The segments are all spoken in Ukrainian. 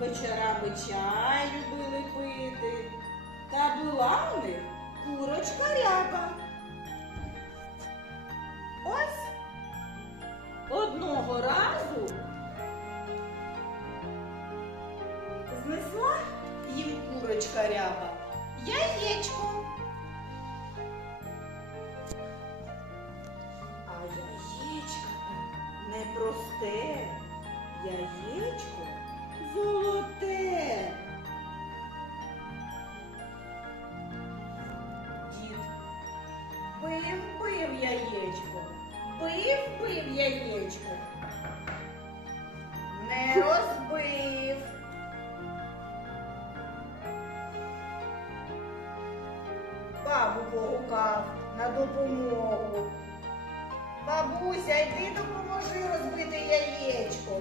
вечорами чай любили пити. Та була у них курочка ряба. Ось одного разу знесла їм курочка ряба яєчко. А яєчко не просте, яєчко золоте. Дід пив, пив яєчко, пив, пив яєчко. Не розбив. Бабу погукав на допомогу. Бабуся, йди допоможи розбити яєчко.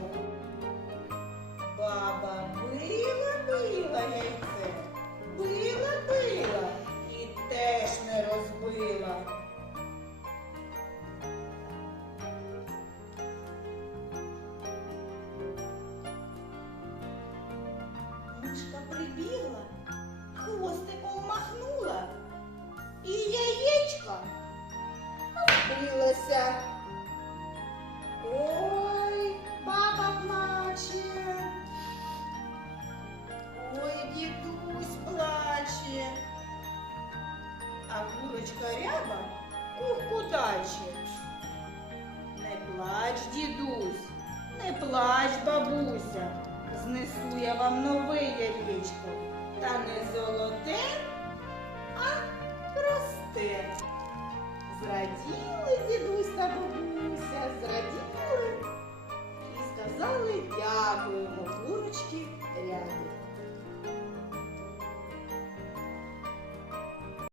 Мишка прибігла, хвостиком махнула, і яєчко розбилося. Курочка ряба кухкутаче. Не плач, дідусь, не плач, бабуся. Знесу я вам нове яєчко. Та не золоте, а просте. Зраділи дідусь та бабуся, зраділи і сказали дякую.